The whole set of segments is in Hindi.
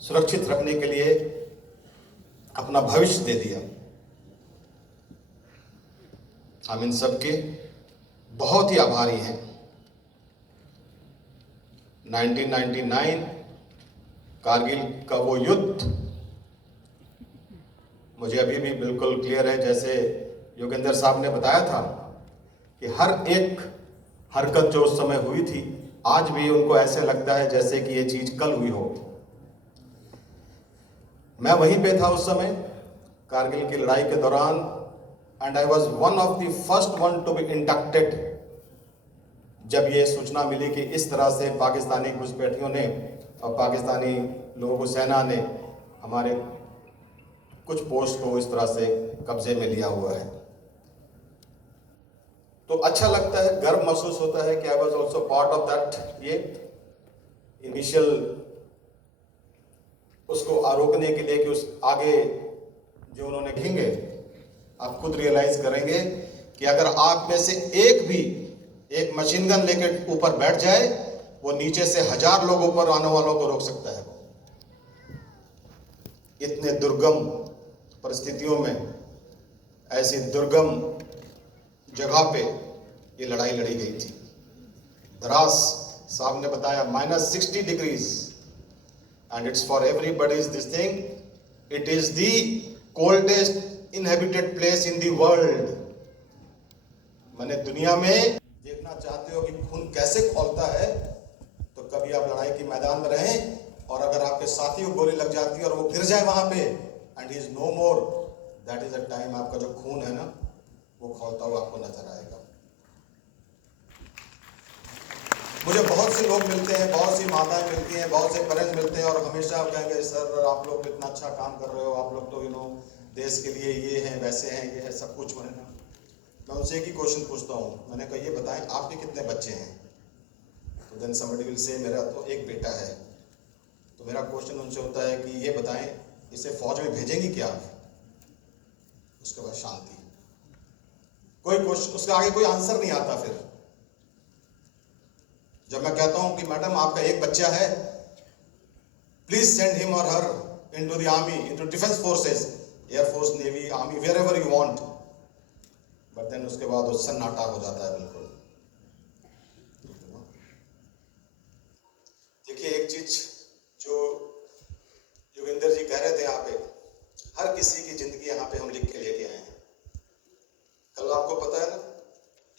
सुरक्षित रखने के लिए अपना भविष्य दे दिया। हम इन सब के बहुत ही आभारी हैं। 1999 कारगिल का वो युद्ध मुझे अभी भी बिल्कुल क्लियर है। जैसे योगेंद्र साहब ने बताया था कि हर एक हरकत जो उस समय हुई थी, आज भी उनको ऐसे लगता है जैसे कि ये चीज कल हुई हो। मैं वहीं पे था उस समय कारगिल की लड़ाई के दौरान, and I was one of the first one to be inducted. जब ये सूचना मिली कि इस तरह से पाकिस्तानी घुसपैठियों ने और पाकिस्तानी लोगों को सेना ने हमारे कुछ पोस्ट को इस तरह से कब्जे में लिया हुआ है, तो अच्छा लगता है, गर्व महसूस होता है कि I was also part of that. ये इनिशियल उसको रोकने के लिए कि उस आगे जो उन्होंने घेंगे, आप खुद रियलाइज करेंगे कि अगर आप में से एक भी एक मशीन गन लेकर ऊपर बैठ जाए, वो नीचे से 1000 लोगों पर आने वालों को रोक सकता है। इतने दुर्गम परिस्थितियों में, ऐसी दुर्गम जगह पे ये लड़ाई लड़ी गई थी। द्रास साहब ने बताया -60 degrees, and it's for everybody's this thing, it is the coldest inhabited place in the world. मैंने दुनिया में देखना चाहते हो कि खून कैसे खौलता है, तो कभी आप लड़ाई के मैदान में रहें, और अगर आपके साथी को गोली लग जाती है और वो गिर जाए वहां पे, and he is no more, that is a time आपका जो खून है ना, वो खौलता हुआ आपको नजर आएगा। मुझे बहुत से लोग मिलते हैं, बहुत सी माताएं मिलती हैं, बहुत से पेरेंट्स मिलते हैं, और हमेशा कहेंगे सर आप लोग इतना अच्छा काम कर रहे हो, आप लोग तो देश के लिए ये हैं, वैसे हैं, ये है, सब कुछ। मैं उनसे एक ही क्वेश्चन पूछता हूँ, मैंने कहा ये बताएं आपके कितने बच्चे हैं? तो देन समबडी विल से मेरा तो एक बेटा है। तो मेरा क्वेश्चन उनसे होता है कि ये बताएं इसे फौज में भेजेंगी क्या आप? उसके बाद शांति, कोई क्वेश्चन, उसके आगे कोई आंसर नहीं आता। फिर जब मैं कहता हूं कि मैडम आपका एक बच्चा है, प्लीज सेंड हिम और her into the army, into defence forces, air force, navy, army, wherever you want, but then उसके बाद वो सन्नाटा हो जाता है बिल्कुल। देखिए एक चीज जो योगेंद्र जी कह रहे थे यहाँ पे, हर किसी की जिंदगी यहाँ पे हम लिख के लेके आए हैं। कल आपको पता है ना,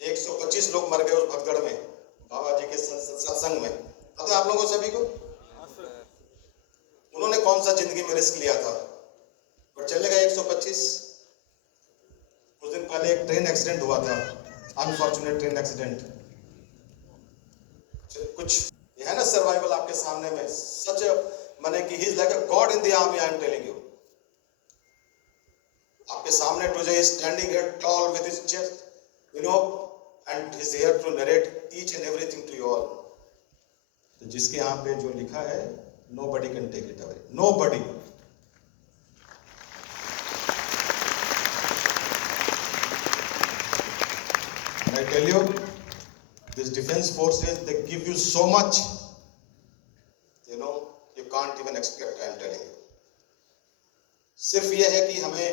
125 लोग मर गए उस भगदड़ में, बाबा जी के सत्संग में। पता है आप लोगों सभी को? उन्होंने कौन सा जिंदगी में रिस्क लिया था, पर चले गए 125। कुछ दिन पहले एक ट्रेन एक्सीडेंट हुआ था, अनफॉर्चुनेट ट्रेन एक्सीडेंट। कुछ ये है ना सर्वाइवल आपके सामने में, सच माने कि he is like a god in the army, I am telling you. आपके सामने today is standing here tall with his chest, and he is here to narrate each and everything to you all. तो जिसके यहाँ पे जो लिखा है, nobody can take it away, nobody. And I tell you, these defense forces, they give you so much, you can't even expect, I am telling you. सिर्फ ये है कि हमें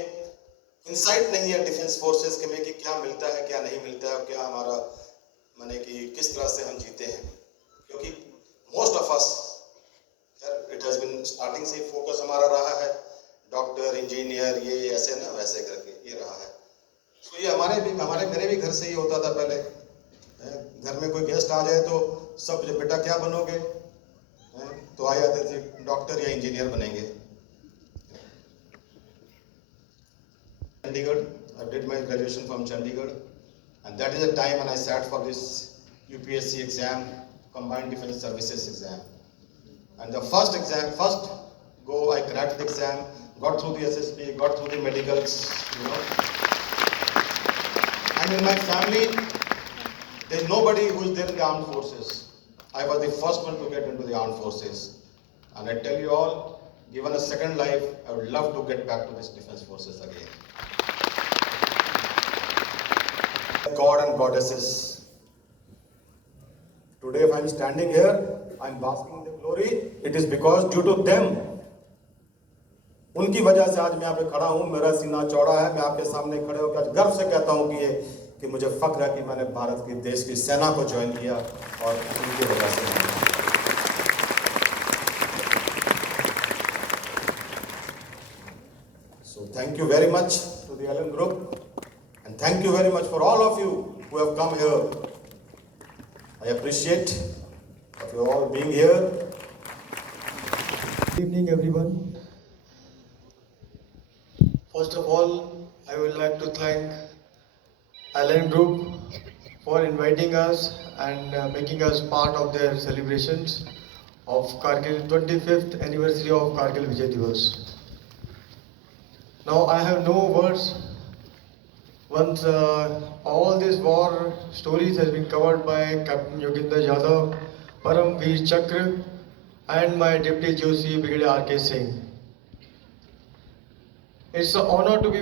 इंसाइट नहीं है डिफेंस फोर्सेस के में कि क्या मिलता है, क्या नहीं मिलता है, और क्या हमारा माने कि किस तरह से हम जीते हैं। क्योंकि most of us, it has been starting से फोकस हमारा रहा है डॉक्टर, इंजीनियर, ये ऐसे ना वैसे करके ये रहा है। तो ये मेरे भी घर से ये होता था पहले। घर में कोई गेस्ट आ जाए तो सब बेटा क्या बनोगे, तो आ जाते थे डॉक्टर या इंजीनियर बनेंगे। Chandigarh, I did my graduation from Chandigarh, and that is the time when I sat for this UPSC exam, Combined Defence Services exam. And the first go, I cracked the exam, got through the SSB, got through the medicals, And in my family, there is nobody who is there in the armed forces. I was the first one to get into the armed forces. And I tell you all, given a second life, I would love to get back to this defense forces again. God and goddesses. Today if I am standing here, I am basking in the glory. It is because due to them, उनकी वजह से आज मैं यहाँ पे खड़ा हूँ, मेरा सीना चौड़ा है, मैं आपके सामने खड़े होकर आज गर्व से कहता हूँ कि मुझे फख्र है कि मैंने भारत की देश की सेना को ज्वाइन किया और उनकी वजह से। So thank you very much to the Allen Group, and thank you very much for all of you who have come here. I appreciate of you all being here. Good evening, everyone. First of all, I would like to thank Allen Group for inviting us and making us part of their celebrations of Kargil 25th anniversary of Kargil Vijay Divas. Now I have no words. Once all these war stories has been covered by Captain Yoginder Yadav, Param Veer Chakra, and my Deputy GOC Brigadier R.K. Singh. It's an honor to be